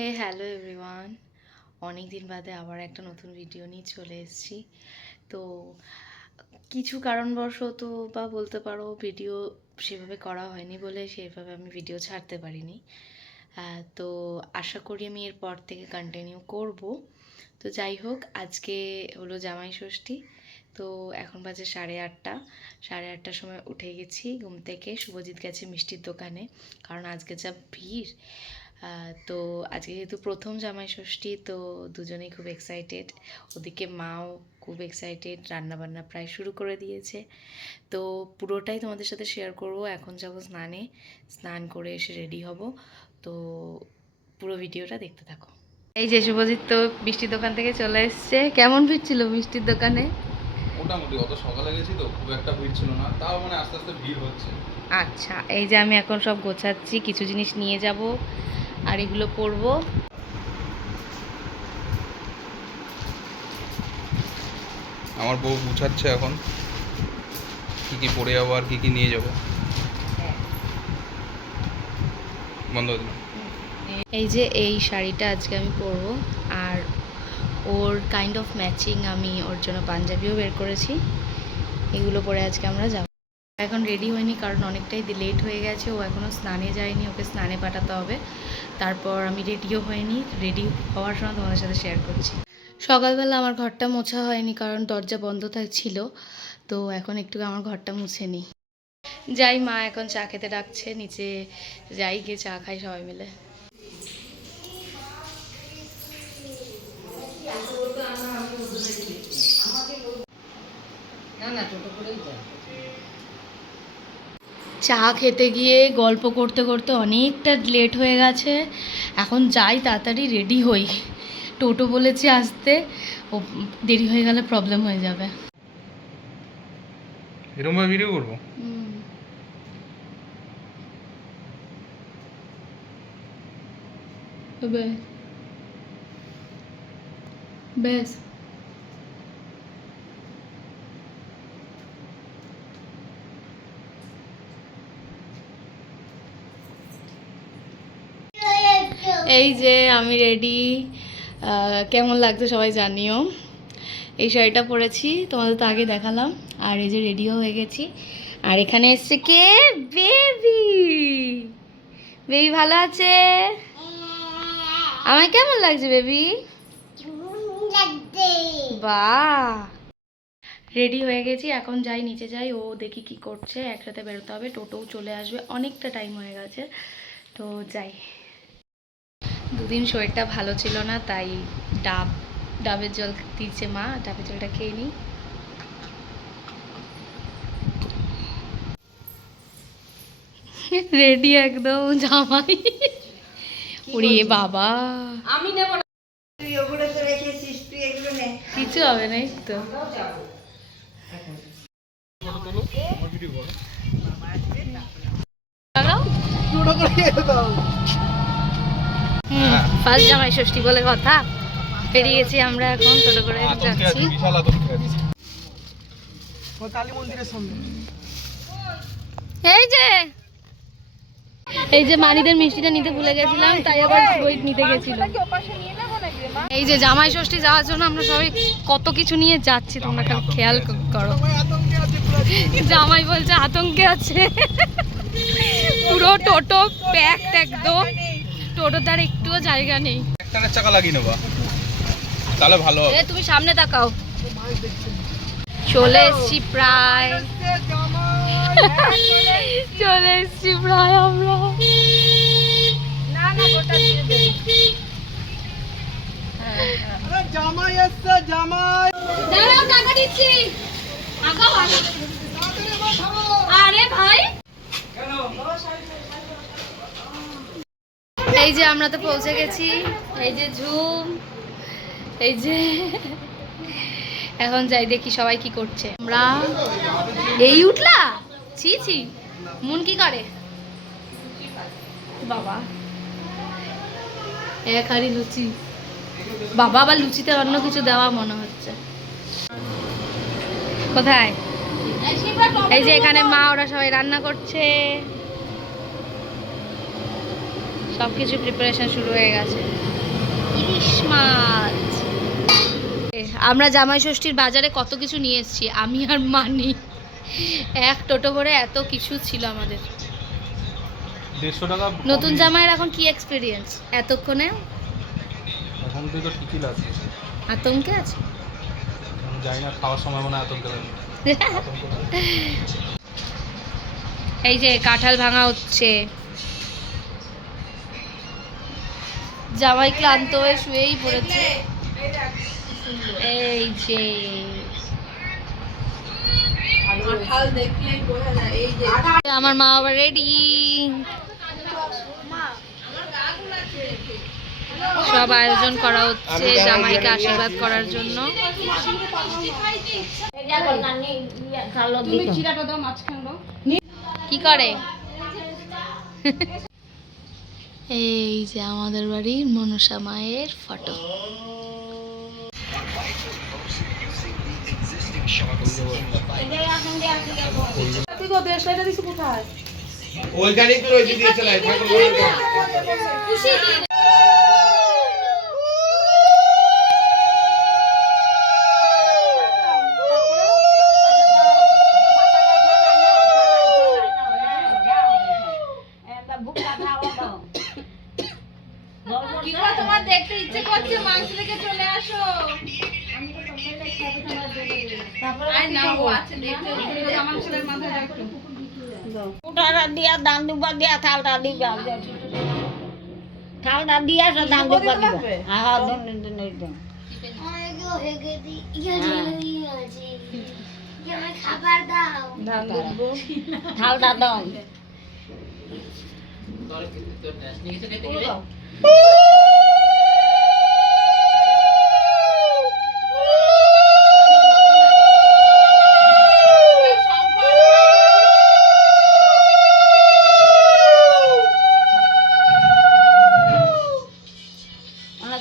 হে hello everyone, অনেক দিন বাদে আবার একটা নতুন ভিডিও নিয়ে চলে এসেছি। তো কিছু কারণবশত বা বলতে পারো ভিডিও সেভাবে করা হয়নি বলে সেভাবে আমি ভিডিও ছাড়তে পারিনি। তো আশা করি আমি এরপর থেকে কন্টিনিউ করব। তো যাই হোক, আজকে হলো জামাই ষষ্ঠী। তো এখন বাজে 8:30। 8:30টার সময় উঠে গেছি ঘুম থেকে। শুভজিৎ গেছে মিষ্টির দোকানে, কারণ আজকে যা ভিড়। তো আজকে যেহেতু প্রথম জামাই ষষ্ঠী, তো দুজনেই খুব এক্সাইটেড। ওদিকে মাও খুব এক্সাইটেড, রান্নাবান্না প্রায় শুরু করে দিয়েছে। তো পুরোটাই তোমাদের সাথে শেয়ার করব। এখন যাব স্নানে, স্নান করে এসে রেডি হব। তো পুরো ভিডিওটা দেখতে থাকো। এই যে শুভজিৎ তো মিষ্টির দোকান থেকে চলে এসছে। কেমন ভিড় ছিল মিষ্টির দোকানে? মোটামুটি অত সকালে গেছি তো খুব একটা ভিড় ছিল না, তাও মানে আস্তে আস্তে ভিড় হচ্ছে। আচ্ছা, এই যে আমি এখন সব গোছাচ্ছি, কিছু জিনিস নিয়ে যাব আর এগুলো পরবো। আমার বউ গুছাচ্ছে এখন কি কি পরে যাবো আর কি কি নিয়ে যাবো। বন্ধ করে দিলাম। এই যে এই শাড়িটা আজকে আমি পরবো, আর ওর কাইন্ড অফ ম্যাচিং আমি ওর জন্য পাঞ্জাবিও বের করেছি। এগুলো পরে আজকে আমরা যাব। এখন রেডি হয়নি কারণ অনেকটাই লেট হয়ে গেছে। ও এখনও স্নানে যায়নি, ওকে স্নানে পাঠাতে হবে। তারপর আমি রেডিও হয়নি, রেডি হওয়ার সময় তোমাদের সাথে শেয়ার করছি। সকালবেলা আমার ঘরটা মোছা হয়নি কারণ দরজা বন্ধ ছিল। তো এখন একটু আমার ঘরটা মুছে নিই। যাই, মা এখন চা খেতে ডাকছে, নিচে যাই, গিয়ে চা খাই সবাই মিলে। চা খেতে গিয়ে গল্প করতে করতে অনেকটা লেট হয়ে গেছে। এখন যাই, তাড়াতাড়ি রেডি হই। টোটো বলেছি আসতে, ও দেরি হয়ে গেলে প্রবলেম হয়ে যাবে। এরকম ভাবে ভিডিও করবো? বেশ, এই যে আমি রেডি। কেমন লাগছে সবাই জানিও। এই শাড়িটা পরেছি, তোমাদের তো আগে দেখালাম। আর এই যে রেডিও হয়ে গেছি। আর এখানে এসছে কে? বেবি। বেবি ভালো আছে? আমায় কেমন লাগছে বেবি? বাহ, রেডি হয়ে গেছি, এখন যাই, নিচে যাই, ও দেখি কি করছে। একসাথে বেরোতে হবে, টোটোও চলে আসবে, অনেকটা টাইম হয়ে গেছে। তো যাই। দুদিন শরীরটা ভালো ছিল না, তাই ডাবের জল দিচ্ছে মা, ডাবের জলটা খেয়ে নিই। রেডি একদম জামাই। ওরে বাবা, আমি নেব না। তুই ওগুলো তো রেখেছিস, তুই এগুলো নে। কিছু হবে না, এই তো। ফার্স্ট জামাই ষষ্ঠী বলে কথা, পেরিয়ে গেছি আমরা, এখন টোটো করে যাচ্ছি। এই যে মানিদের মিষ্টিটা নিতে ভুলে গেছিলাম, তাই আবার রোহিত নিতে গেছিল। এই যে জামাই ষষ্ঠী যাওয়ার জন্য আমরা সবাই কত কিছু নিয়ে যাচ্ছি, তোমরা খালি খেয়াল করো। জামাই বলছে আতঙ্কে আছে। পুরো টোটো প্যাকড একদম, টোটো তার একটুও জায়গা নেই। একটা চাকা লাগিয়ে নেবা তাহলে ভালো হবে। তুমি সামনে তাকাও। চলে এসছি প্রায়, চলে এসছি প্রায় আমরা। জামাই এসছে, জামাই। দাঁড়াও, টাকা দিচ্ছি। আরে ভাই, এই যে আমরা তো পৌঁছে গেছি। এই যে ঝুম, এই যে এখন যাই, দেখি সবাই কি করছে। আমরা এই উঠলা, ছি ছি, মন কি করে বাবা। এক হাড়ি লুচি, বাবা আবার লুচিতে অন্য কিছু দেওয়া মনে হচ্ছে। কোথায়? এই যে এখানে মা, ওরা সবাই রান্না করছে। সব কিছু প্রিপারেশন শুরু হয়ে গেছে। ইলিশ মাছ। আমরা জামাই ষষ্ঠীর বাজারে কত কিছু নিয়ে এসেছি, আমি আর মানি। এক টোটো করে এত কিছু ছিল আমাদের। 150 টাকা নতুন জামাইয়ের এখন কি এক্সপিরিয়েন্স এতক্ষণে? এখন তো ঠিকই লাগছে, আতঙ্কে আছে। আমি জানি না খাওয়ার সময় মনে হয় আতঙ্ক লাগে। এই যে কাঁঠাল ভাঙা হচ্ছে। জামাই ক্লান্ত হয়ে শুয়েই পড়েছে। এই যে আমার মা আবার রেডি। সব আয়োজন করা হচ্ছে জামাইকে আশীর্বাদ করার জন্য। কি করে? এই যে আমাদের বাড়ির মনসা মায়ের ফটো। ওইখানেই তো রয়েছে দিয়ে চলে তোমার দেখতে ইচ্ছে করছে, মাংস লেগে চলে আসো। উঠাটা দিয়া দান দুবার দিয়া থালটা দিবা, থালটা দিয়া দান দুবার দিবা। হ্যাঁ থালটা দাও।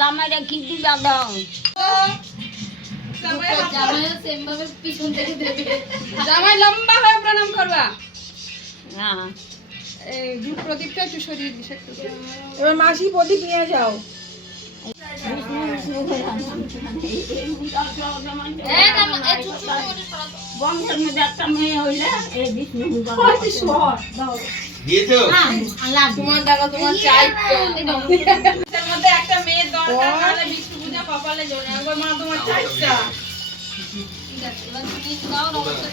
জামাইরা কি দিবা দাও? জামাই লম্বা হয়ে প্রণাম করবা। হ্যাঁ এই প্রদীপটা একটু সরিয়ে দিস একটু। এবার মাসি প্রদীপ নিয়ে যাও। বংশের মধ্যে একটা মেয়ে হইলে এই বিষ্ণু দিয়েছো? তোমার দেখো তোমার চাই এর মধ্যে একটা মেয়ের দরকার, নাহলে বিষ্ণু পূজা কপালে জোরে। একবার মা তোমার চাইটা ঠিক আছে, এবার তুমি দাও নমস্কার।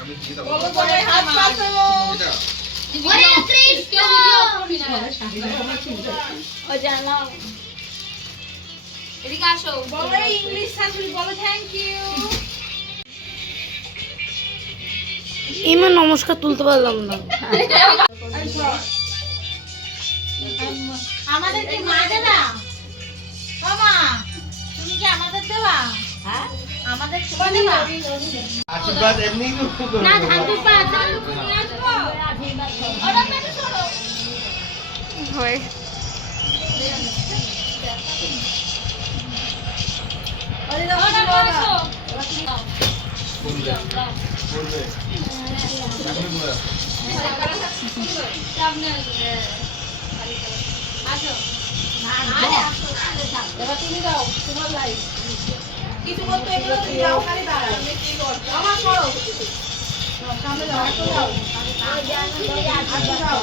আমি দিয়ে দাও। বলো বলে হাত পাতো। ওরে কৃষ্ণ ও জানো এদিকে আসো। বলো ইংলিশ শাশুড়ি বলো থ্যাংক ইউ। ইমা নমস্কার তুলতে পারলাম না। আমাদের কি মা দেবা? বাবা তুমি কি আমাদের দেবা? হ্যাঁ আমাদের তোমার দেবা? আশীর্বাদ এমনি না ধান দুপা আছে নিয়ে আসবো। ওরা পেটে সরো হয় আরে দাও দাও। বলবে বলবে এখন বলে এবার তুমি দাও তোমার লাইফ কিছু করতে এগুলো তুমি যাও, খালি দাঁড়াও। আমি কি করব? আমার সরো সামনে যাও, একটু যাও আগে যাও।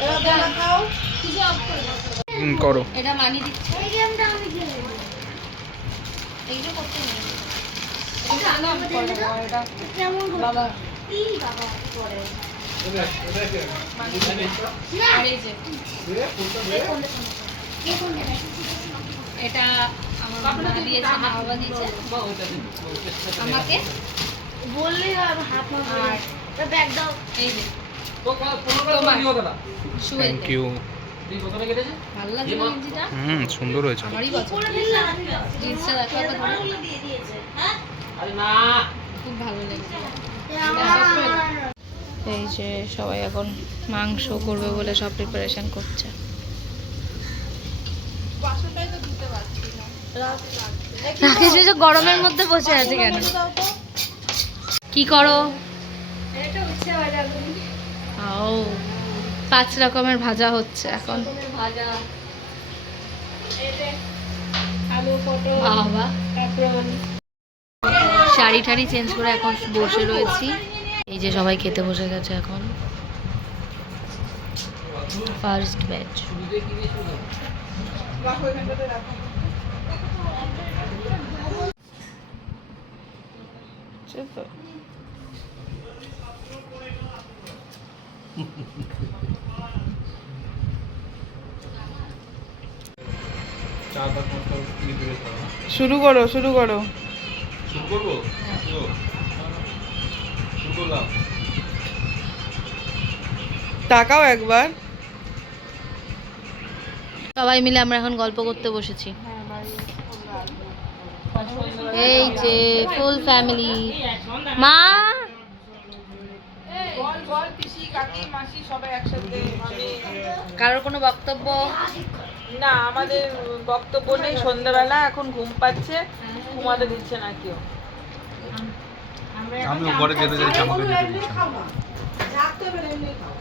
এবার দেখাও। করো। এটা মানি দিচ্ছে। এই গেমটা আমি খেলবো। এইটা করতে নেই। এটা আলাম করে দাও। এটা কেমন বাবা? তিন বাবা করে। না এই যে এটা আমার বাবা দিয়েছে, মা বাবা দিয়েছে আমাকে। বললে আর হাত মা আর এটা ব্যাগ দাও। এই যে থ্যাংক ইউ। ভালো লাগে না জিনিসটা? সুন্দর হয়েছে। আমারই পছন্দ। জিনিসটা দেখো একটা ধরে খুব ভালো লেগেছে। এই যে সবাই এখন মাংস করবে বলে সব প্রিপারেশন করছে। বাসনটাই তো ধুতে পারে। রাকেশ এই যে গরমের মধ্যে বসে আছে কেন? কি করো? ও 5 রকমের ভাজা হচ্ছে এখন। ভাজা আলু পটল বাবা, কাঁকরোল। শাড়ি ঠাড়ি চেঞ্জ করে এখন বসে রয়েছি। এই যে সবাই খেতে বসে গেছে এখন। First batch. শুরু করো শুরু করো। শুরু করবো? শুরু করলাম। তাকাও একবার। সবাই মিলে আমরা এখন গল্প করতে বসেছি। এই যে ফুল ফ্যামিলি। মা কারোর কোনো বক্তব্য? না, আমাদের বক্তব্য নেই। সন্ধ্যাবেলা এখন ঘুম পাচ্ছে, ঘুমাতে দিচ্ছে না কেউ। আমিও ঘরে যেতে চাইছি, আমাকে যেতে দিচ্ছে না। জাগতে হবে না, এমনি খাও।